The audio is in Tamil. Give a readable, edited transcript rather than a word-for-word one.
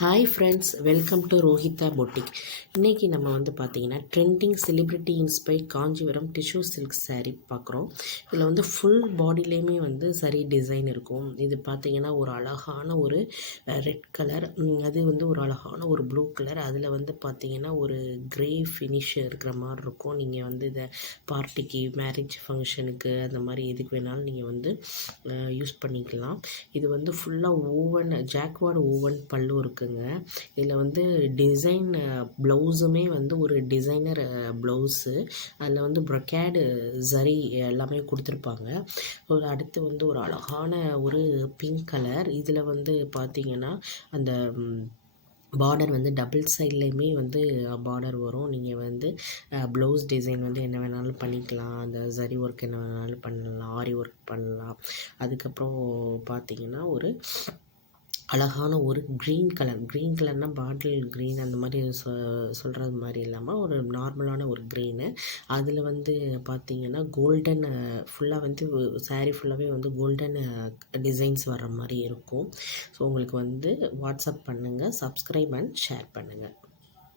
Hi friends, welcome to Rohitha boutique. இன்றைக்கி நம்ம பார்த்திங்கன்னா trending celebrity inspire Kanchipuram tissue silk saree பார்க்குறோம். இதில் ஃபுல் பாடியிலையுமே சரி டிசைன் இருக்கும். இது பார்த்திங்கன்னா ஒரு அழகான ஒரு ரெட் கலர், அது ஒரு அழகான ஒரு ப்ளூ கலர், அதில் பார்த்திங்கன்னா ஒரு கிரே ஃபினிஷ் இருக்கிற மாதிரி இருக்கும். நீங்கள் இதை பார்ட்டிக்கு, மேரேஜ் ஃபங்க்ஷனுக்கு, அந்த மாதிரி எதுக்கு வேணாலும் நீங்கள் யூஸ் பண்ணிக்கலாம். இது ஃபுல்லாக ஜாக்வார்டு ஓவன் பல்லு இருக்குது. இதில் டிசைன் ப்ளவுஸுமே ஒரு டிசைனர் ப்ளவுஸு. அதில் ப்ரொக்கேடு சரி எல்லாமே கொடுத்துருப்பாங்க. அடுத்து ஒரு அழகான ஒரு பிங்க் கலர். இதில் பார்த்திங்கன்னா அந்த பார்டர் டபுள் சைட்லேயுமே பார்டர் வரும். நீங்கள் ப்ளவுஸ் டிசைன் என்ன வேணாலும் பண்ணிக்கலாம். அந்த சரி ஒர்க் என்ன வேணாலும் பண்ணலாம், ஆரி ஒர்க் பண்ணலாம். அதுக்கப்புறம் பார்த்திங்கன்னா ஒரு அழகான ஒரு க்ரீன் கலர்னால் பாட்டில் க்ரீன் அந்த மாதிரி சொல்கிறது மாதிரி இல்லாமல் ஒரு நார்மலான ஒரு க்ரீனு. அதில் பார்த்திங்கன்னா கோல்டன் ஃபுல்லாக saree ஃபுல்லாகவே கோல்டன் டிசைன்ஸ் வர்ற மாதிரி இருக்கும். ஸோ உங்களுக்கு வாட்ஸ்அப் பண்ணுங்கள், சப்ஸ்கிரைப் அண்ட் ஷேர் பண்ணுங்கள்.